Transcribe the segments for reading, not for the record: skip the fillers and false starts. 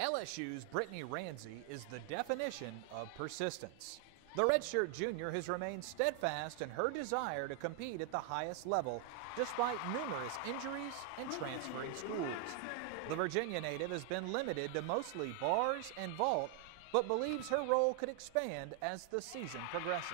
LSU's Britney Ranzy is the definition of persistence. The redshirt junior has remained steadfast in her desire to compete at the highest level despite numerous injuries and transferring schools. The Virginia native has been limited to mostly bars and vault, but believes her role could expand as the season progresses.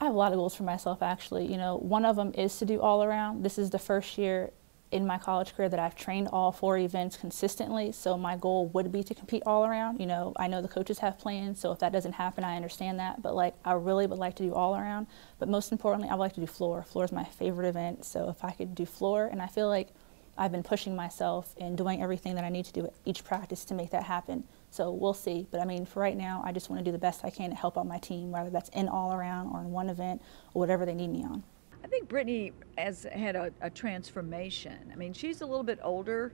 I have a lot of goals for myself, actually. One of them is to do all around. This is the first year in my college career that I've trained all 4 events consistently, so my goal would be to compete all around. I know the coaches have plans, so if that doesn't happen, I understand that, but I really would like to do all around. But most importantly, I would like to do floor. Floor is my favorite event, so if I could do floor, and I feel like I've been pushing myself and doing everything that I need to do at each practice to make that happen. So we'll see, but for right now, I just want to do the best I can to help out my team, whether that's in all around or in one event or whatever they need me on. I think Britney has had a transformation. She's a little bit older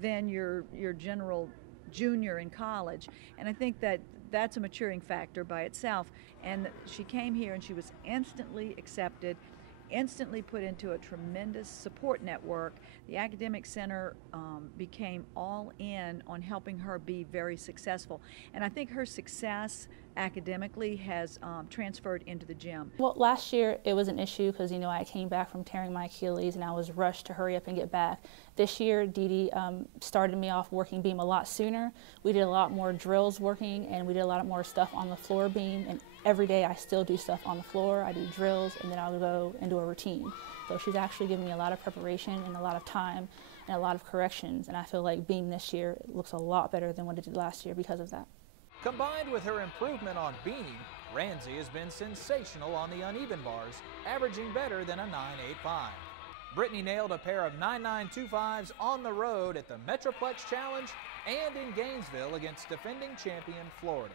than your general junior in college, and I think that's a maturing factor by itself. And she came here and she was instantly accepted, instantly put into a tremendous support network. The academic center became all in on helping her be very successful, and I think her success academically has transferred into the gym. Well, last year it was an issue because I came back from tearing my Achilles and I was rushed to hurry up and get back. This year Dee Dee started me off working beam a lot sooner. We did a lot more drills working, and we did a lot more stuff on the floor beam, and every day I still do stuff on the floor. I do drills and then I'll go and do a routine. So she's actually given me a lot of preparation and a lot of time and a lot of corrections, and I feel like beam this year looks a lot better than what it did last year because of that. Combined with her improvement on beam, Ranzy has been sensational on the uneven bars, averaging better than a 9.85. Britney nailed a pair of 9.925s on the road at the Metroplex Challenge and in Gainesville against defending champion Florida.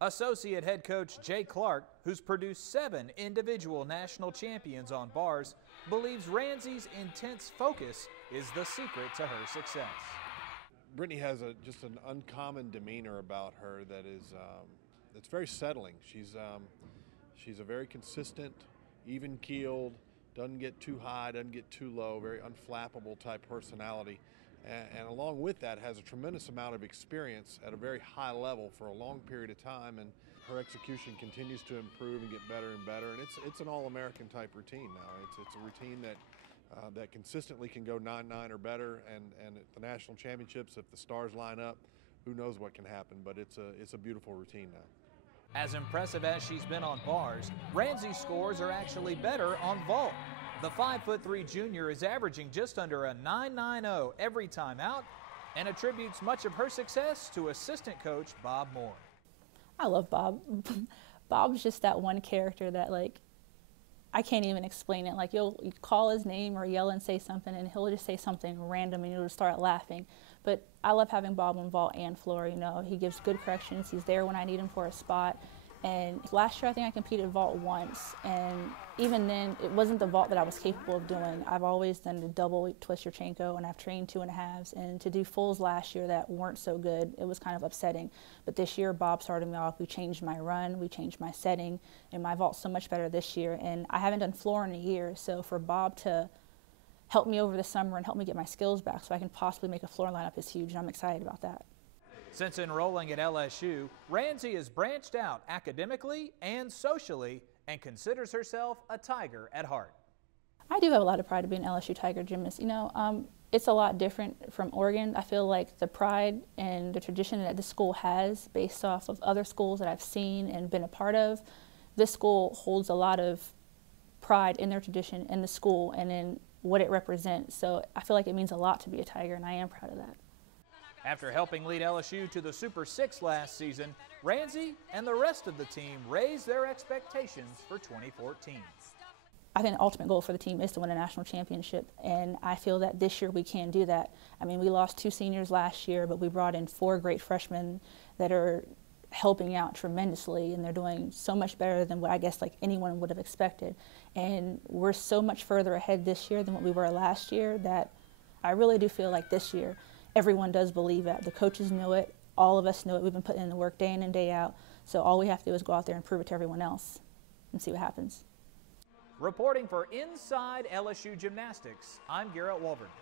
Associate head coach Jay Clark, who's produced 7 individual national champions on bars, believes Ranzy's intense focus is the secret to her success. Britney has just an uncommon demeanor about her that is it's very settling. She's a very consistent, even-keeled, doesn't get too high, doesn't get too low, very unflappable type personality. And along with that has a tremendous amount of experience at a very high level for a long period of time, and her execution continues to improve and get better and better, and it's an all-American type routine now. It's a routine that consistently can go 9.9 or better, and at the national championships, if the stars line up, who knows what can happen, but it's a beautiful routine now. As impressive as she's been on bars, Ranzy's scores are actually better on vault. The 5'3" junior is averaging just under a 9.90 every time out and attributes much of her success to assistant coach Bob Moore. I love Bob. Bob's just that one character that I can't even explain it. You'll call his name or yell and say something, and he'll just say something random and you'll start laughing. But I love having Bob on vault and floor. He gives good corrections. He's there when I need him for a spot. And last year I think I competed vault once, and even then it wasn't the vault that I was capable of doing. I've always done the double twist Yurchenko, and I've trained 2.5s, and to do fulls last year that weren't so good, it was kind of upsetting. But this year Bob started me off. We changed my run, we changed my setting, and my vault's so much better this year. And I haven't done floor in a year, so for Bob to help me over the summer and help me get my skills back so I can possibly make a floor lineup is huge, and I'm excited about that. Since enrolling at LSU, Ranzy has branched out academically and socially and considers herself a Tiger at heart. I do have a lot of pride to be an LSU Tiger gymnast. It's a lot different from Oregon. I feel like the pride and the tradition that this school has based off of other schools that I've seen and been a part of, this school holds a lot of pride in their tradition in the school and in what it represents. So I feel like it means a lot to be a Tiger, and I am proud of that. After helping lead LSU to the Super 6 last season, Ranzy and the rest of the team raised their expectations for 2014. I think the ultimate goal for the team is to win a national championship, and I feel that this year we can do that. We lost 2 seniors last year, but we brought in 4 great freshmen that are helping out tremendously, and they're doing so much better than what I guess anyone would have expected. And we're so much further ahead this year than what we were last year that I really do feel like this year everyone does believe that. The coaches know it, all of us know it. We've been putting in the work day in and day out. So all we have to do is go out there and prove it to everyone else and see what happens. Reporting for Inside LSU Gymnastics, I'm Garrett Wolverton.